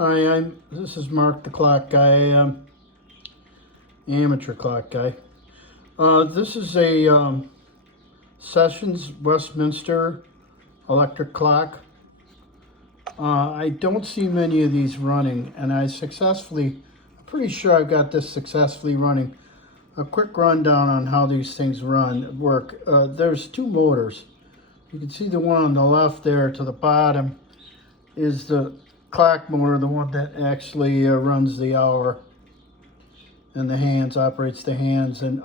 Hi, this is Mark, the clock guy, amateur clock guy. This is a Sessions Westminster Electric Clock. I don't see many of these running, and I'm pretty sure I've got this successfully running. A quick rundown on how these things work. There's two motors. You can see the one on the left there to the bottom is the clock motor, the one that actually runs the hour, and the hands, operates the hands. And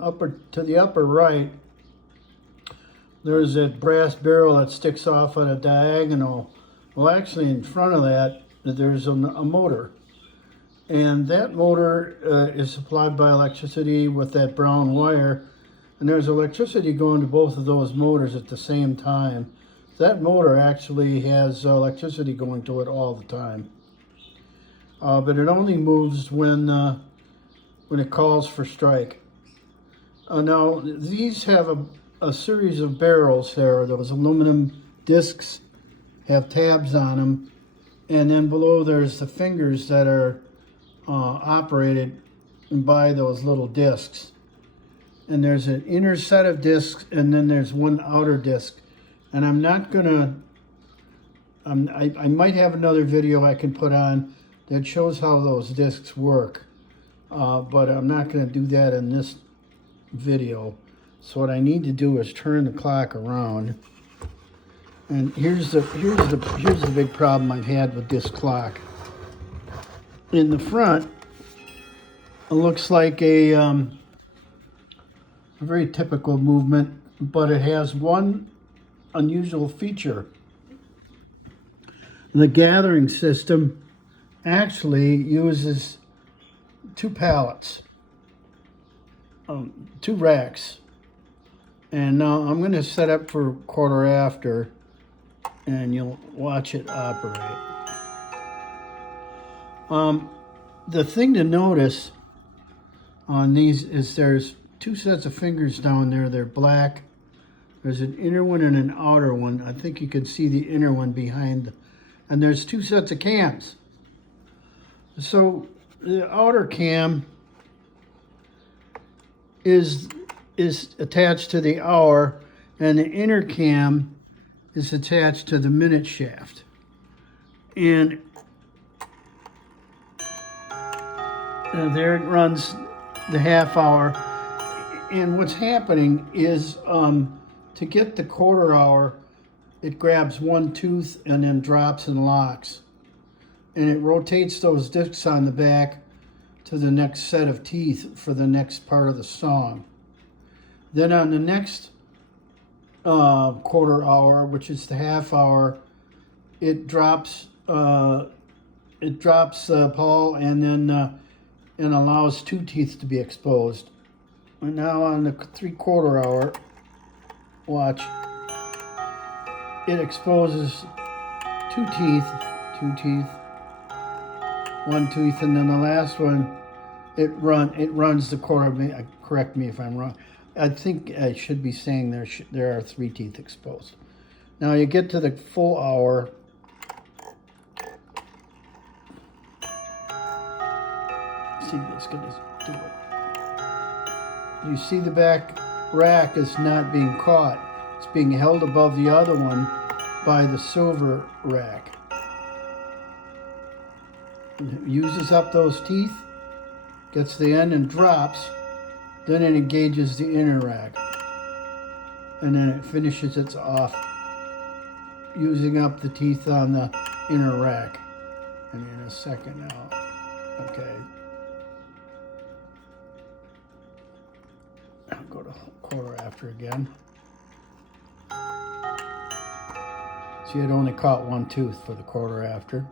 to the upper right, there's that brass barrel that sticks off at a diagonal. Well, actually in front of that, there's a motor. And that motor is supplied by electricity with that brown wire. And there's electricity going to both of those motors at the same time. That motor actually has electricity going to it all the time. But it only moves when it calls for strike. Now, these have a series of barrels there. Those aluminum discs have tabs on them. And then below there's the fingers that are operated by those little discs. And there's an inner set of discs, and then there's one outer disc. And I'm not gonna, I might have another video I can put on that shows how those discs work. But I'm not gonna do that in this video. So what I need to do is turn the clock around. And here's the big problem I've had with this clock. In the front, it looks like a very typical movement, but it has one unusual feature. The gathering system actually uses two pallets, two racks. And now I'm going to set up for quarter after, and you'll watch it operate. The thing to notice on these is there's two sets of fingers down there. They're black. There's an inner one and an outer one. I think you can see the inner one behind. And there's two sets of cams. So the outer cam is attached to the hour, and the inner cam is attached to the minute shaft. And there it runs the half hour. And what's happening is to get the quarter hour, it grabs one tooth and then drops and locks. And it rotates those discs on the back to the next set of teeth for the next part of the song. Then on the next quarter hour, which is the half hour, it drops Paul, and then and allows two teeth to be exposed. And now on the 3/4 hour, watch, it exposes two teeth, one tooth, and then the last one, it runs the quarter. Correct me if I'm wrong. I think I should be saying there are three teeth exposed. Now you get to the full hour. See, it's gonna do it. You see the back rack is not being caught. It's being held above the other one by the silver rack. It uses up those teeth, gets the end and drops, then it engages the inner rack. And then it finishes its off using up the teeth on the inner rack. And in a second now, okay. I'll go to quarter after again. See, it only caught one tooth for the quarter after.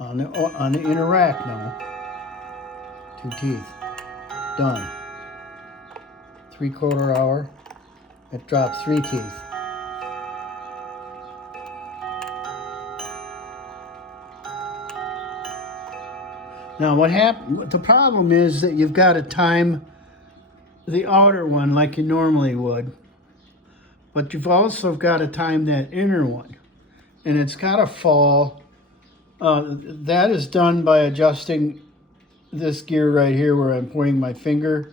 On the inner rack now, two teeth, done. 3/4 hour, it drops three teeth. Now what happened, the problem is that you've got to time the outer one like you normally would, but you've also got to time that inner one. And it's got to fall That is done by adjusting this gear right here where I'm pointing my finger.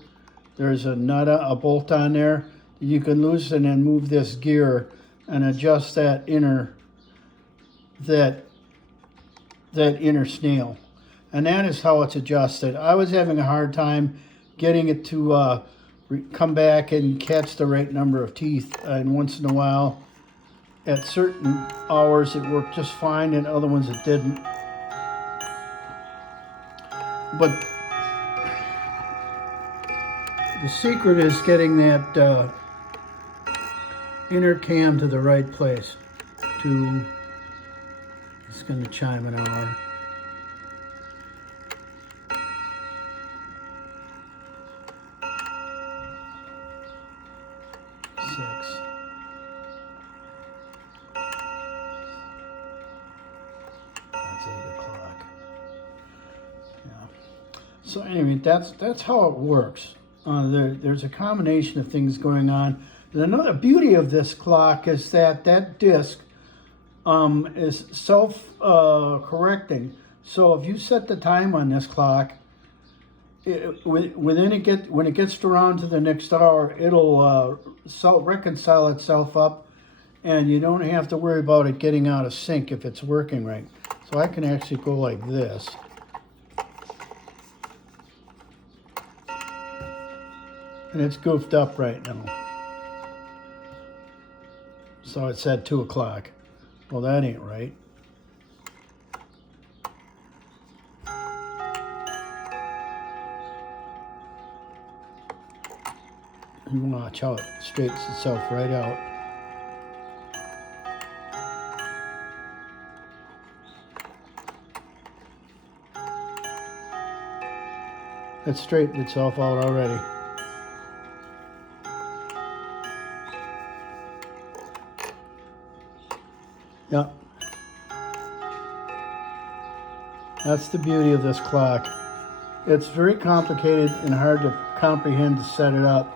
There's a nut, a bolt on there. You can loosen and move this gear and adjust that inner snail. And that is how it's adjusted. I was having a hard time getting it to come back and catch the right number of teeth. And once in a while, at certain hours, it worked just fine, and other ones it didn't. But the secret is getting that inner cam to the right place. It's going to chime an hour. That's 8 o'clock. Yeah. So anyway, that's how it works. There's a combination of things going on. And another beauty of this clock is that disc is self-correcting. So if you set the time on this clock, when it gets around to the next hour, it'll reconcile itself up, and you don't have to worry about it getting out of sync if it's working right. So I can actually go like this. And it's goofed up right now. So it said 2 o'clock. Well, that ain't right. You watch how it straightens itself right out. It straightened itself out already. Yeah. That's the beauty of this clock. It's very complicated and hard to comprehend to set it up.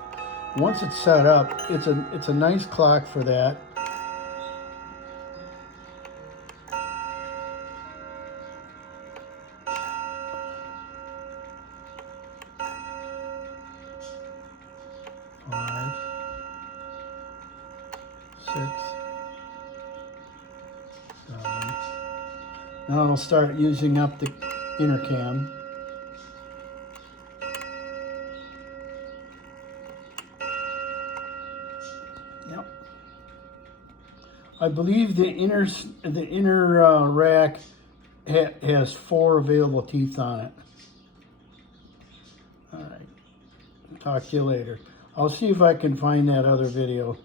Once it's set up, it's a nice clock for that. Five, 6, 7. Now it'll start using up the inner cam. Yep. I believe the inner rack has 4 available teeth on it. All right. Talk to you later. I'll see if I can find that other video.